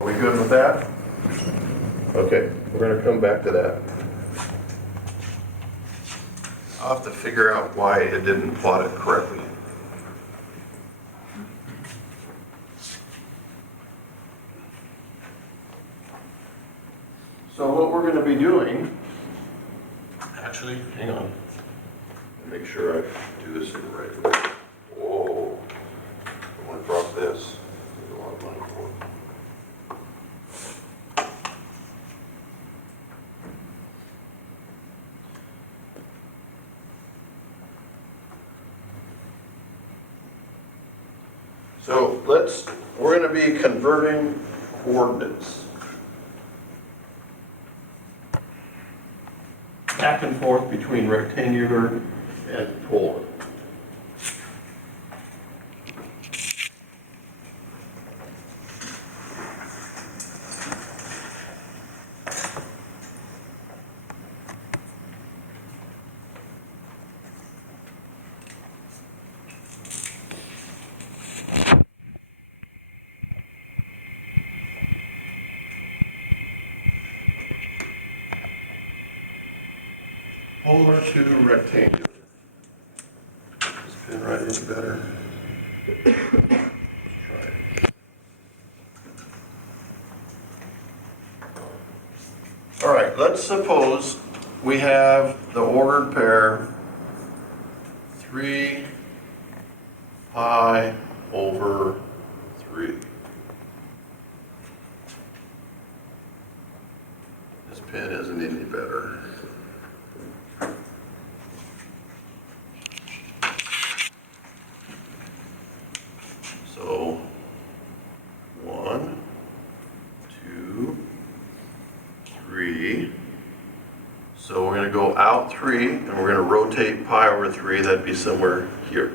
Are we good with that? Okay, we're going to come back to that. I'll have to figure out why it didn't plot it correctly. So what we're going to be doing, actually, hang on, make sure I do this in the right way. Whoa, I want to drop this. There's a lot of money for it. So we're going to be converting coordinates. Back and forth between rectangular and polar. Polar to rectangular. This pin right is better. Let's try it. All right, let's suppose we have the ordered pair 3 pi over 3. This pin isn't any better. So 1, 2, 3. So we're going to go out 3 and we're going to rotate pi over 3. That'd be somewhere here.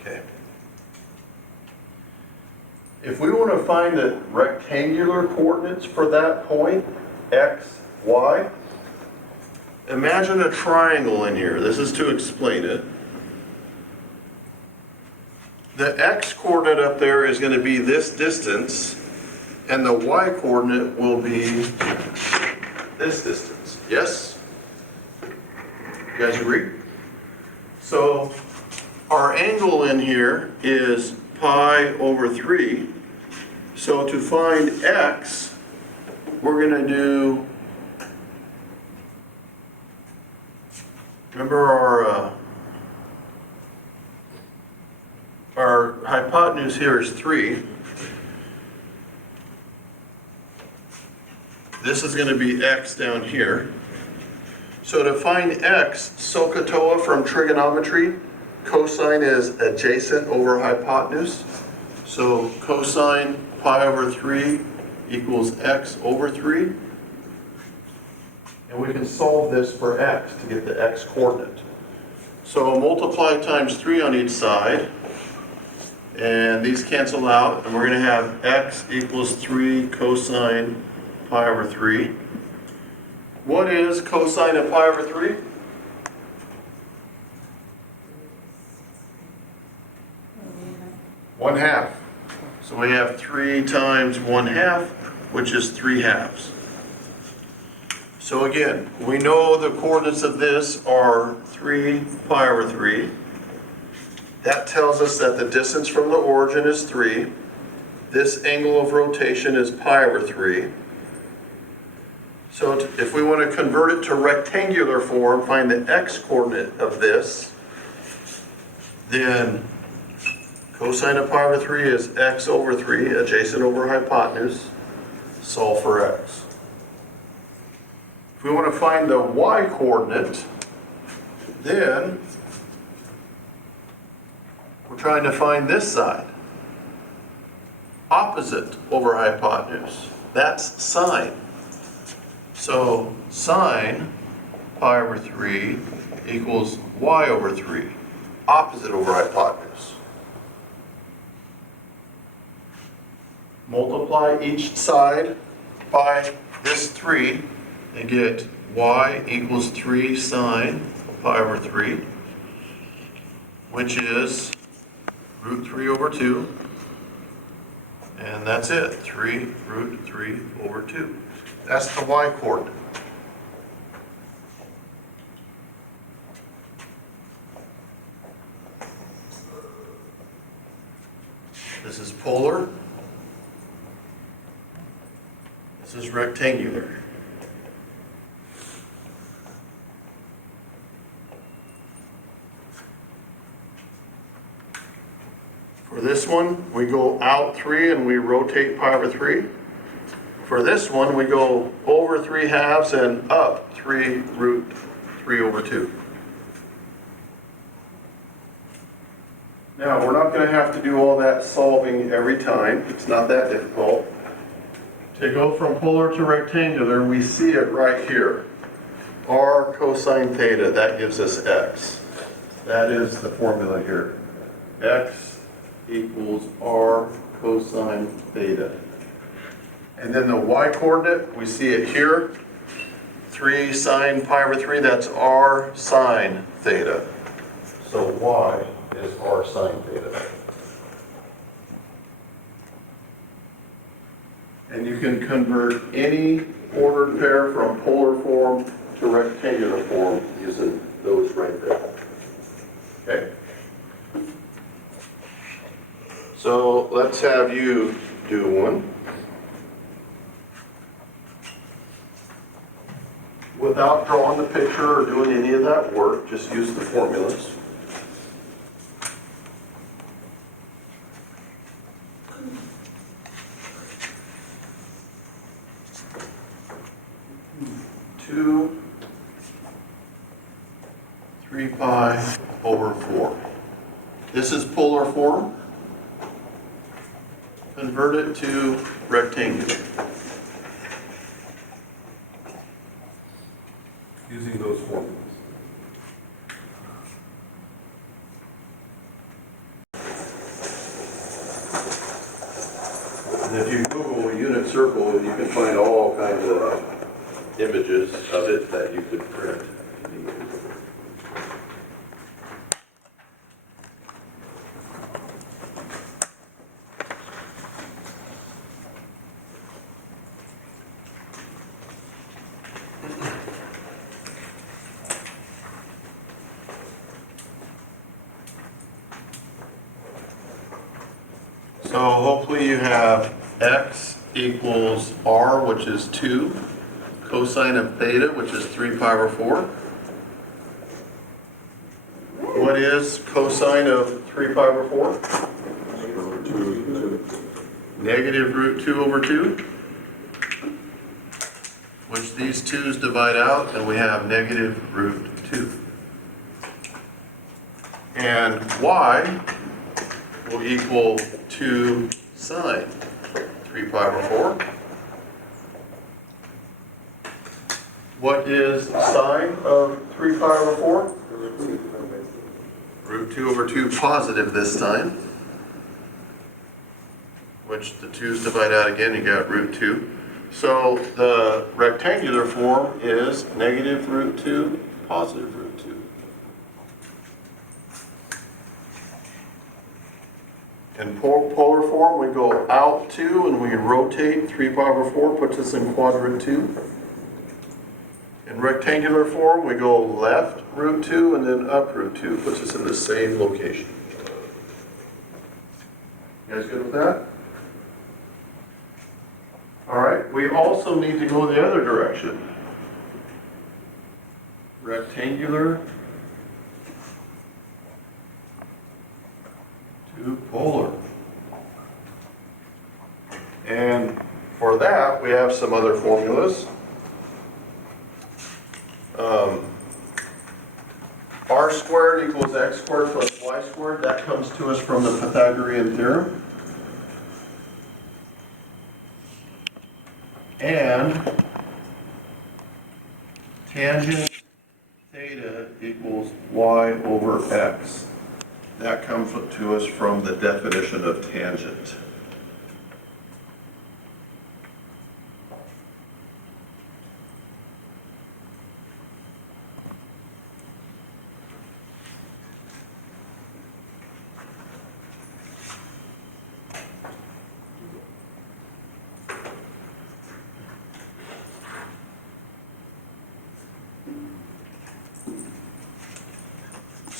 Okay. If we want to find the rectangular coordinates for that point, x, y, imagine a triangle in here. This is to explain it. The x-coordinate up there is going to be this distance, and the y-coordinate will be this distance. Yes? You guys agree? So our angle in here is pi over 3. So to find x, we're going to do, remember our hypotenuse here is 3. This is going to be x down here. So to find x, SOHCAHTOA from trigonometry, cosine is adjacent over hypotenuse. So cosine pi over 3 equals x over 3. And we can solve this for x to get the x coordinate. So multiply times 3 on each side. And these cancel out, and we're going to have x equals 3 cosine pi over 3. What is cosine of pi over 3? One half. So we have 3 times 1/2, which is 3/2. So again, we know the coordinates of this are 3 pi over 3. That tells us that the distance from the origin is 3. This angle of rotation is pi over 3. So if we want to convert it to rectangular form, find the x-coordinate of this, then cosine of pi over 3 is x over 3, adjacent over hypotenuse. Solve for x. If we want to find the y-coordinate, then we're trying to find this side. Opposite over hypotenuse. That's sine. So sine pi over 3 equals y over 3. Opposite over hypotenuse. Multiply each side by this 3 and get y equals 3 sine pi over 3, which is root 3 over 2. And that's it, 3 root 3 over 2. That's the y coordinate. This is polar. This is rectangular. For this one, we go out 3 and we rotate pi over 3. For this one, we go over 3 halves and up 3 root 3 over 2. Now, we're not going to have to do all that solving every time. It's not that difficult. To go from polar to rectangular, we see it right here. R cosine theta, that gives us x. That is the formula here. X equals R cosine theta. And then the y coordinate, we see it here. 3 sine pi over 3, that's R sine theta. So y is R sine theta. And you can convert any ordered pair from polar form to rectangular form using those right there. Okay? So let's have you do one. Without drawing the picture or doing any of that work, just use the formulas. Two, 3 pi over 4. This is polar form. Convert it to rectangular. Using those formulas. And if you Google a unit circle, you can find all kinds of images of it that you could print. So hopefully you have x equals r, which is 2, cosine of theta, which is 3 pi over 4. What is cosine of 3 pi over 4? Negative root 2 over 2, which these 2's divide out, and we have negative root 2. And y will equal 2 sine 3 pi over 4. What is sine of 3 pi over 4? Root 2 over 2 positive this time, which the 2's divide out again, you got root 2. So the rectangular form is negative root 2, positive root 2. In polar form, we go out 2 and we rotate 3 pi over 4, puts us in quadrant 2. In rectangular form, we go left root 2 and then up root 2, puts us in the same location. You guys good with that? All right, we also need to go the other direction. Rectangular to polar. And for that, we have some other formulas. R squared equals x squared plus y squared. That comes to us from the Pythagorean theorem. And tangent theta equals y over x. That comes to us from the definition of tangent.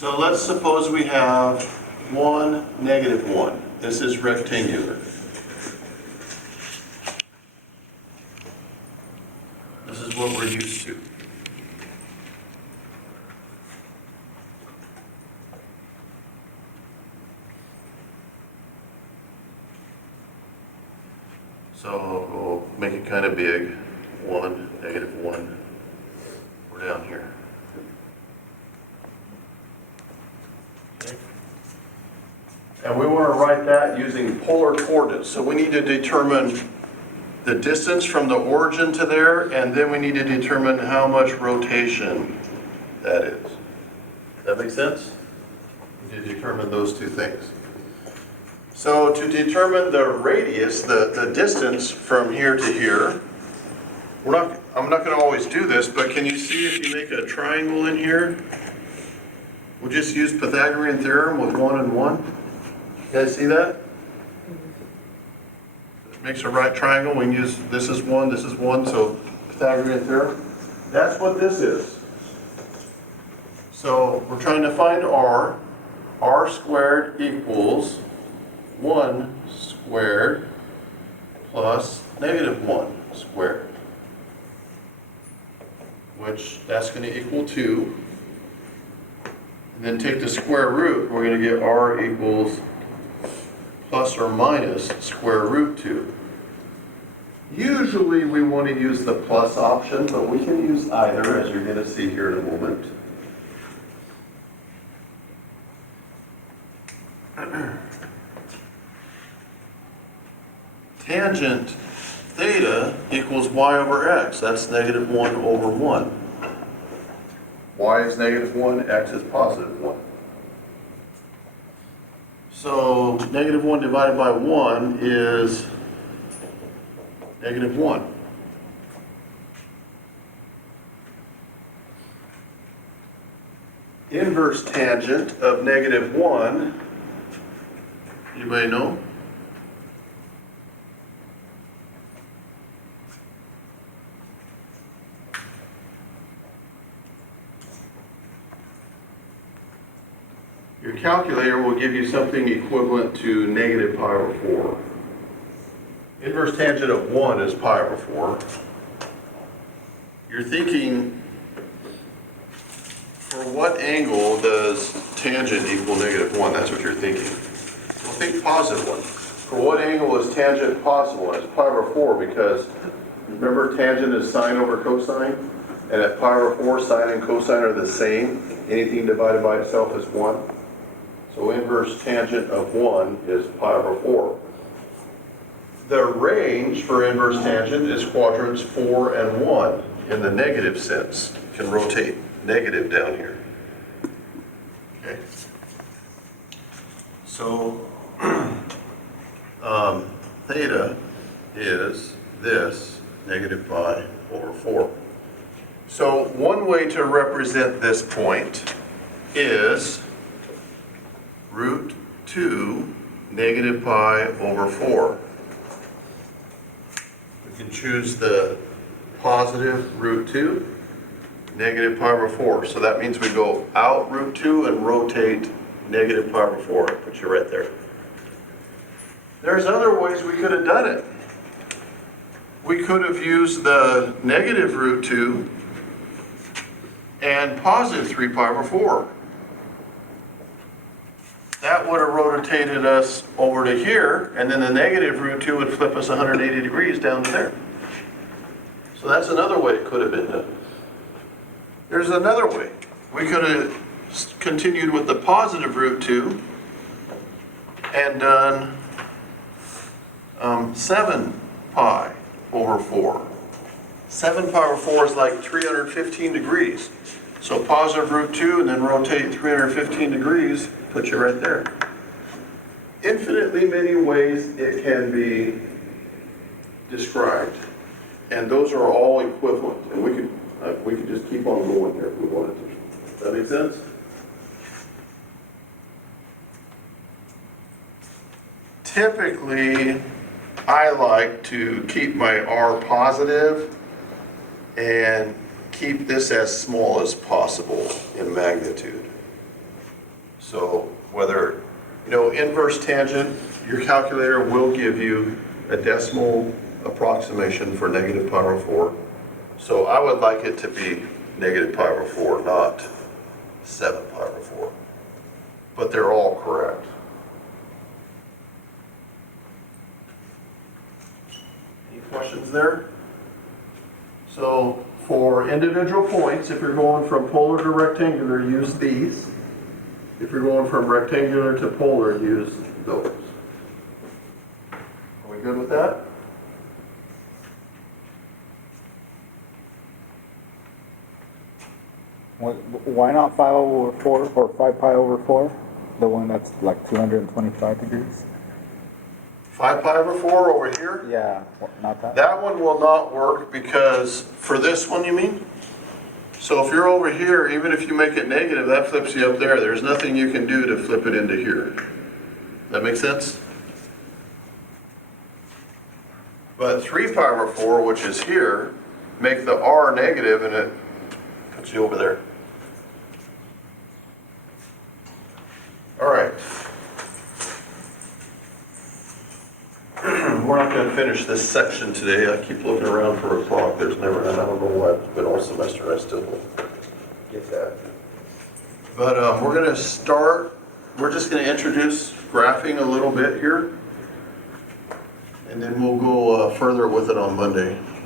So let's suppose we have 1, -1. This is rectangular. This is what we're used to. So we'll make it kind of big. 1, -1. We're down here. Okay. And we want to write that using polar coordinates. So we need to determine the distance from the origin to there, and then we need to determine how much rotation that is. Does that make sense? We need to determine those two things. So to determine the radius, the distance from here to here, I'm not going to always do this, but can you see if you make a triangle in here? We'll just use Pythagorean theorem with 1 and 1. You guys see that? It makes a right triangle. We can use, this is 1, so Pythagorean theorem. That's what this is. So we're trying to find r. R squared equals 1 squared plus -1 squared, which that's going to equal 2. And then take the square root, we're going to get r equals plus or minus square root 2. Usually we want to use the plus option, but we can use either, as you're going to see here in a moment. Tangent theta equals y over x. That's -1 over 1. Y is -1, x is +1. So -1 divided by 1 is -1. Inverse tangent of -1, anybody know? Your calculator will give you something equivalent to -π/4. Inverse tangent of 1 is π/4. You're thinking, for what angle does tangent equal -1? That's what you're thinking. Well, think positive one. For what angle is tangent positive one? It's π/4 because, remember, tangent is sine over cosine? And at π/4, sine and cosine are the same. Anything divided by itself is 1. So inverse tangent of 1 is π/4. The range for inverse tangent is quadrants 4 and 1 in the negative sense. You can rotate negative down here. Okay. So theta is this, -π/4. So one way to represent this point is √2 -π/4. We can choose the positive √2, -π/4. So that means we go out √2 and rotate -π/4. Put you right there. There's other ways we could have done it. We could have used the negative √2 and positive 3π/4. That would have rotated us over to here, and then the negative √2 would flip us 180 degrees down to there. So that's another way it could have been done. There's another way. We could have continued with the positive √2 and done 7π/4. 7π/4 is like 315 degrees. So positive √2 and then rotate 315 degrees, put you right there. Infinitely many ways it can be described. And those are all equivalent. And we could just keep on going here if we wanted to. Does that make sense? Typically, I like to keep my R positive and keep this as small as possible in magnitude. So whether, inverse tangent, your calculator will give you a decimal approximation for negative pi over 4. So I would like it to be negative pi over 4, not 7 pi over 4. But they're all correct. Any questions there? So for individual points, if you're going from polar to rectangular, use these. If you're going from rectangular to polar, use those. Are we good with that? Why not 5 over 4 or 5 pi over 4? The one that's like 225 degrees? 5 pi over 4 over here? Yeah, not that. That one will not work because, for this one you mean? So if you're over here, even if you make it negative, that flips you up there. There's nothing you can do to flip it into here. That make sense? But 3 pi over 4, which is here, make the r negative and it puts you over there. All right. We're not going to finish this section today. I keep looking around for a clock. There's never, and I don't know why. It's been all semester. I still don't get that. But we're going to start. We're just going to introduce graphing a little bit here, and then we'll go further with it on Monday.